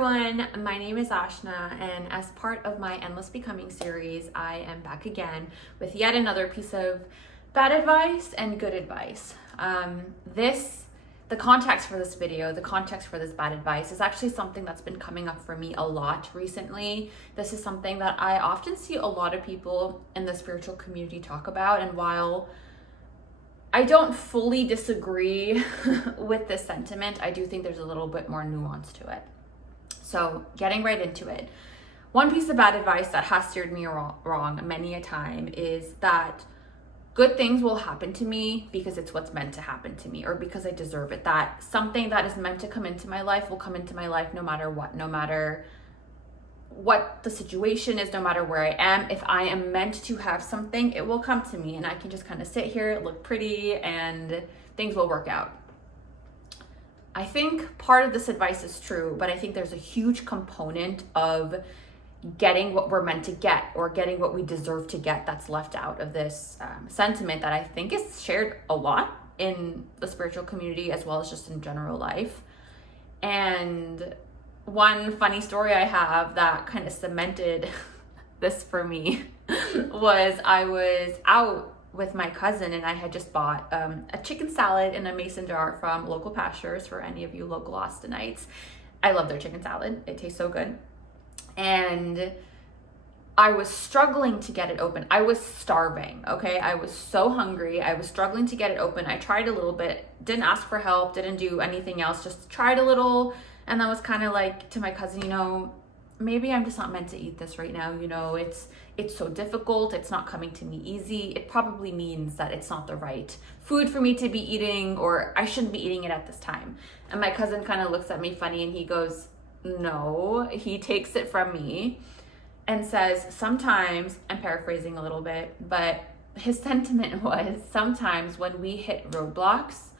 everyone, my name is Ashna, and as part of my Endless Becoming series, I am back again with yet another piece of bad advice and good advice. The context for this video, the context for this bad advice is actually something that's been coming up for me a lot recently. This is something that I often see a lot of people in the spiritual community talk about, and while I don't fully disagree with this sentiment, I do think there's a little bit more nuance to it. So getting right into it, one piece of bad advice that has steered me wrong many a time is that good things will happen to me because it's what's meant to happen to me, or because I deserve it. That something that is meant to come into my life will come into my life no matter what, no matter what the situation is, no matter where I am. If I am meant to have something, it will come to me, and I can just kind of sit here, look pretty, and things will work out. I think part of this advice is true, but I think there's a huge component of getting what we're meant to get, or getting what we deserve to get, that's left out of this sentiment that I think is shared a lot in the spiritual community as well as just in general life. And one funny story I have that kind of cemented this for me was I was out with my cousin, and I had just bought a chicken salad in a mason jar from Local Pastures. For any of you local Austinites, I love their chicken salad. It tastes so good. And I was struggling to get it open. I was starving, okay? I was so hungry. I was struggling to get it open. I tried a little bit, didn't ask for help, didn't do anything else, just tried a little. And I was kind of like to my cousin, maybe I'm just not meant to eat this right now. It's so difficult. It's not coming to me easy. It probably means that it's not the right food for me to be eating, or I shouldn't be eating it at this time. And my cousin kind of looks at me funny, and he goes, no, he takes it from me and says, sometimes, I'm paraphrasing a little bit, but his sentiment was, sometimes when we hit roadblocks,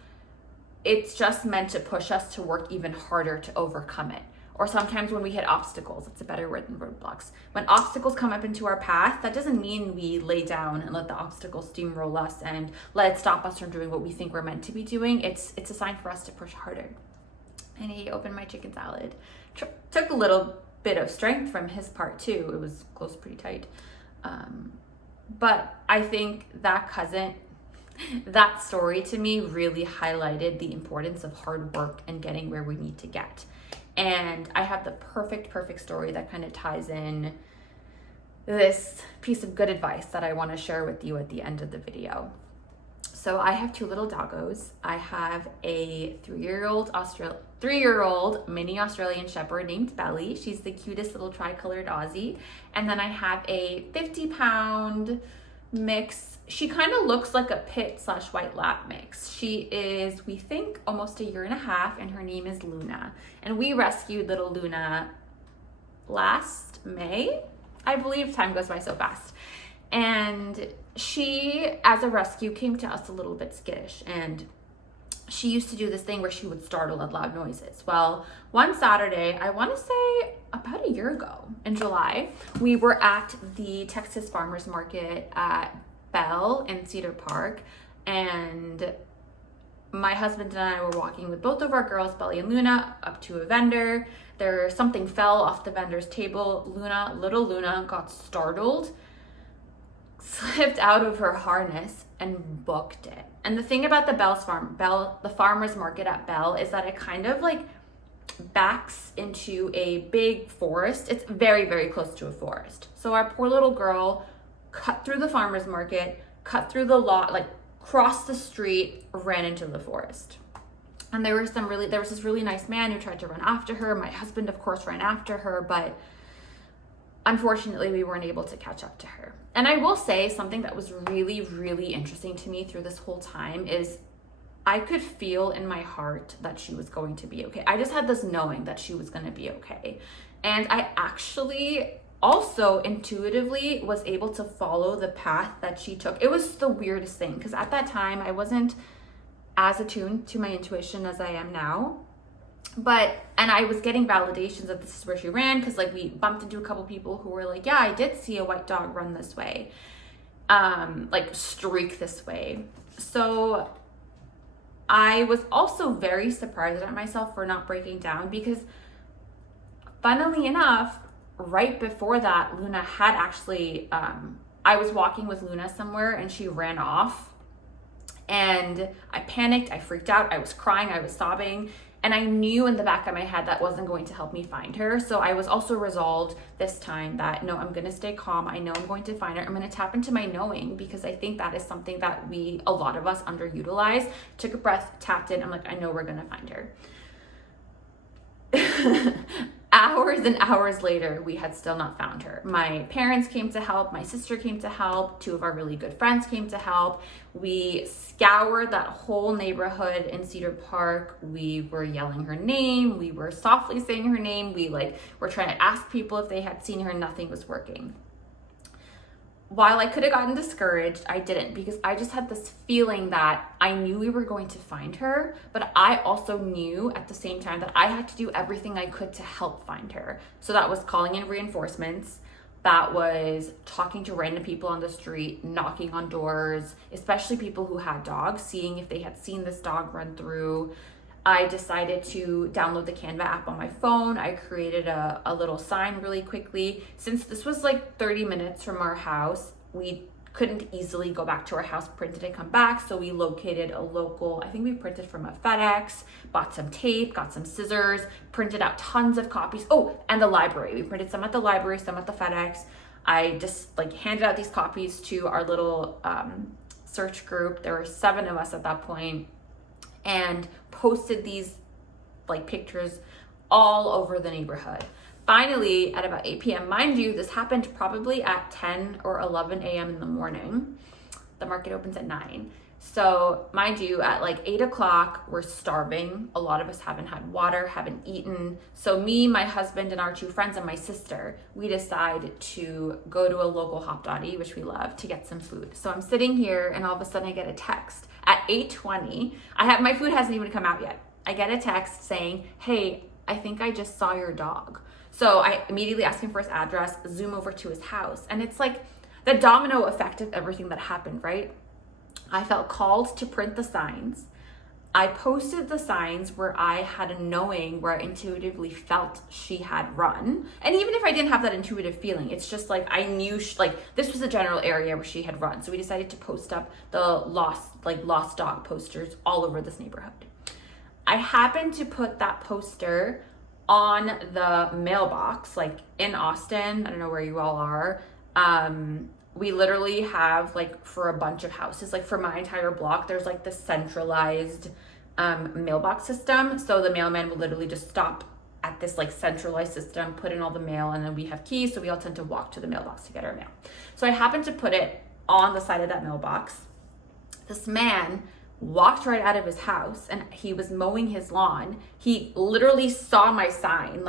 it's just meant to push us to work even harder to overcome it. Or sometimes when we hit obstacles, that's a better word than roadblocks. When obstacles come up into our path, that doesn't mean we lay down and let the obstacle steamroll us and let it stop us from doing what we think we're meant to be doing. It's a sign for us to push harder. And he opened my chicken salad. Took a little bit of strength from his part too. It was closed pretty tight. But I think that story to me really highlighted the importance of hard work and getting where we need to get. And I have the perfect story that kind of ties in this piece of good advice that I want to share with you at the end of the video. So I have two little doggos. I have a three-year-old mini Australian Shepherd named Belly. She's the cutest little tri-colored Aussie. And then I have a 50-pound mix. She kind of looks like a pit/white lab mix. She is, we think, almost a year and a half, and her name is Luna. And we rescued little Luna last May. I believe time goes by so fast. And she, as a rescue, came to us a little bit skittish, and she used to do this thing where she would startle at loud noises. Well, one Saturday, I want to say about a year ago, in July, we were at the Texas Farmers Market at Bell in Cedar Park, and my husband and I were walking with both of our girls, Belly and Luna, up to a vendor. Something fell off the vendor's table. Little Luna got startled, slipped out of her harness, and booked it. And the thing about the farmer's market at Bell, is that it kind of like backs into a big forest. It's very, very close to a forest. So our poor little girl cut through the farmer's market, cut through the lot, like crossed the street, ran into the forest. And there was this really nice man who tried to run after her. My husband, of course, ran after her, but unfortunately, we weren't able to catch up to her. And I will say something that was really, really interesting to me through this whole time is I could feel in my heart that she was going to be okay. I just had this knowing that she was going to be okay. And I actually also intuitively was able to follow the path that she took. It was the weirdest thing, because at that time, I wasn't as attuned to my intuition as I am now. And I was getting validations that this is where she ran, because like we bumped into a couple people who were like, yeah, I did see a white dog run this way, like streak this way. So I was also very surprised at myself for not breaking down, because funnily enough, right before that, Luna had actually, I was walking with Luna somewhere and she ran off. And I panicked, I freaked out, I was crying, I was sobbing. And I knew in the back of my head that wasn't going to help me find her. So I was also resolved this time that no, I'm gonna stay calm. I know I'm going to find her. I'm gonna tap into my knowing, because I think that is something that a lot of us underutilize. Took a breath, tapped in, I'm like, I know we're gonna find her. Hours and hours later, we had still not found her. My parents came to help, my sister came to help, 2 of our really good friends came to help. We scoured that whole neighborhood in Cedar Park. We were yelling her name, we were softly saying her name, we were trying to ask people if they had seen her. Nothing was working. While I could have gotten discouraged, I didn't, because I just had this feeling that I knew we were going to find her, but I also knew at the same time that I had to do everything I could to help find her. So that was calling in reinforcements. That was talking to random people on the street, knocking on doors, especially people who had dogs, seeing if they had seen this dog run through. I decided to download the Canva app on my phone. I created a little sign really quickly. Since this was 30 minutes from our house, we couldn't easily go back to our house, print it and come back. So we located a local, I think we printed from a FedEx, bought some tape, got some scissors, printed out tons of copies. Oh, and the library. We printed some at the library, some at the FedEx. I just handed out these copies to our little search group. There were 7 of us at that point, and posted these pictures all over the neighborhood. Finally, at about 8 p.m., mind you, this happened probably at 10 or 11 a.m. in the morning. The market opens at 9. So mind you, at 8 o'clock, we're starving. A lot of us haven't had water, haven't eaten. So me, my husband, and our 2 friends and my sister, we decide to go to a local Hop Dottie, which we love, to get some food. So I'm sitting here and all of a sudden I get a text at 8:20. My food hasn't even come out yet. I get a text saying, hey, I think I just saw your dog. So I immediately ask him for his address, zoom over to his house. And it's the domino effect of everything that happened, right? I felt called to print the signs. I posted the signs where I had a knowing, where I intuitively felt she had run. And even if I didn't have that intuitive feeling, it's just I knew this was a general area where she had run. So we decided to post up the lost dog posters all over this neighborhood. I happened to put that poster on the mailbox, in Austin. I don't know where you all are. We literally have for a bunch of houses, for my entire block, there's this centralized mailbox system. So the mailman will literally just stop at this centralized system, put in all the mail, and then we have keys, so we all tend to walk to the mailbox to get our mail. So I happened to put it on the side of that mailbox. This man walked right out of his house and he was mowing his lawn. He literally saw my sign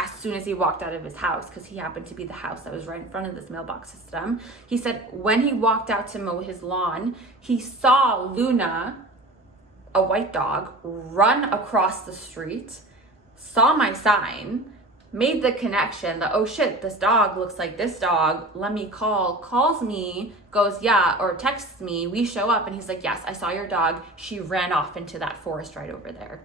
as soon as he walked out of his house, because he happened to be the house that was right in front of this mailbox system. He said when he walked out to mow his lawn, he saw Luna, a white dog, run across the street, saw my sign, made the connection that, oh shit, this dog looks like this dog, let me calls me, goes, yeah, or texts me, we show up, and he's like, yes, I saw your dog, she ran off into that forest right over there.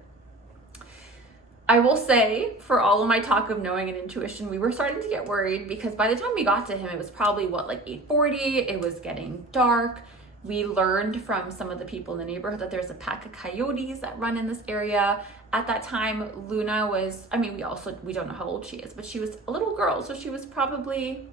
I will say, for all of my talk of knowing and intuition, we were starting to get worried, because by the time we got to him, it was probably 8:40, it was getting dark. We learned from some of the people in the neighborhood that there's a pack of coyotes that run in this area. At that time, Luna was, we don't know how old she is, but she was a little girl. So she was probably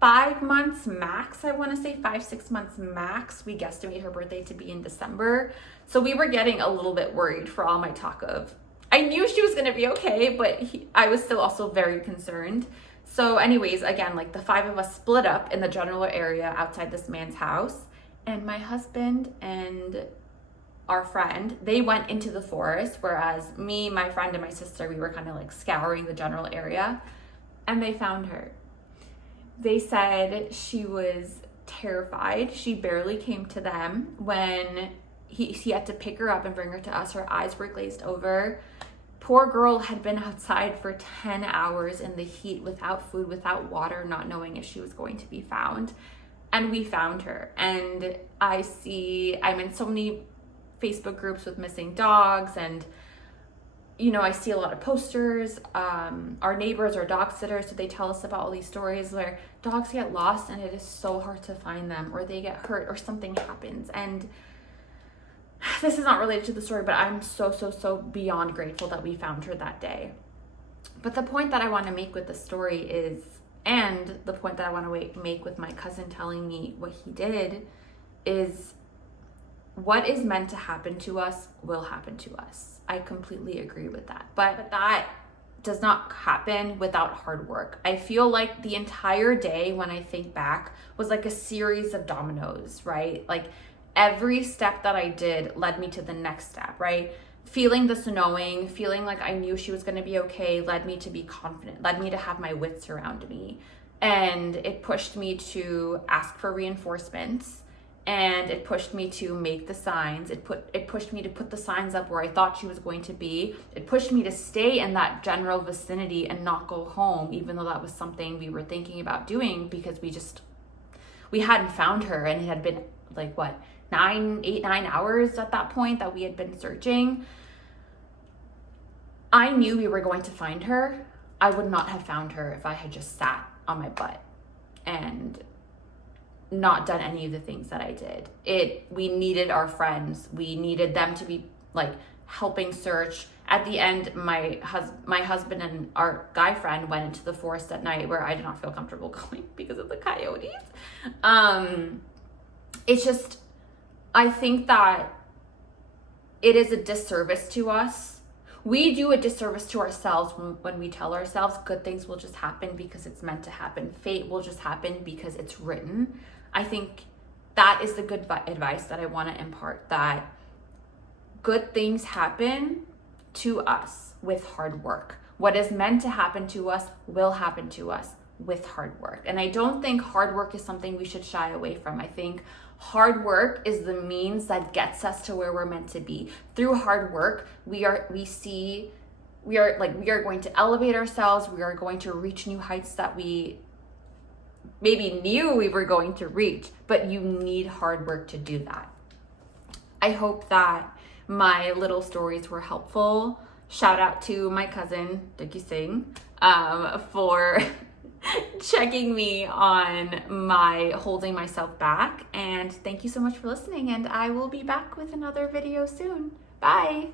5 months max, I want to say 5-6 months max. We guesstimate her birthday to be in December. So we were getting a little bit worried for all my talk of, I knew she was going to be okay, but I was still also very concerned. So anyways, again, the 5 of us split up in the general area outside this man's house, and my husband and our friend, they went into the forest, whereas me, my friend, and my sister, we were kind of scouring the general area, and they found her. They said she was terrified. She barely came to them. When he had to pick her up and bring her to us, her eyes were glazed over. Poor girl had been outside for 10 hours in the heat, without food, without water, not knowing if she was going to be found. And we found her. And I'm in so many Facebook groups with missing dogs, and I see a lot of posters. Our neighbors are dog sitters, so they tell us about all these stories where dogs get lost and it is so hard to find them, or they get hurt, or something happens. And this is not related to the story, but I'm so beyond grateful that we found her that day. But the point that I want to make with the story is, and the point that I want to make with my cousin telling me what he did, is what is meant to happen to us will happen to us. I completely agree with that. But that does not happen without hard work. I feel like the entire day, when I think back, was like a series of dominoes, right? Like every step that I did led me to the next step, right? Feeling this knowing, feeling like I knew she was going to be okay, led me to be confident, led me to have my wits around me. And it pushed me to ask for reinforcements. And it pushed me to make the signs. It pushed me to put the signs up where I thought she was going to be. It pushed me to stay in that general vicinity and not go home, even though that was something we were thinking about doing, because we hadn't found her, and it had been like 9 hours at that point that we had been searching. I knew we were going to find her. I would not have found her if I had just sat on my butt and not done any of the things that I did. We needed our friends. We needed them to be like helping search. At the end, my husband and our guy friend went into the forest at night, where I did not feel comfortable going because of the coyotes. It's just, I think that it is a disservice to us. We do a disservice to ourselves when we tell ourselves good things will just happen because it's meant to happen. Fate will just happen because it's written. I think that is the good advice that I want to impart, that good things happen to us with hard work. What is meant to happen to us will happen to us with hard work. And I don't think hard work is something we should shy away from. I think hard work is the means that gets us to where we're meant to be. Through hard work, we are going to elevate ourselves. We are going to reach new heights that we maybe knew we were going to reach, but you need hard work to do that. I hope that my little stories were helpful. Shout out to my cousin, Dickie Singh, for checking me on my holding myself back. And thank you so much for listening, and I will be back with another video soon. Bye.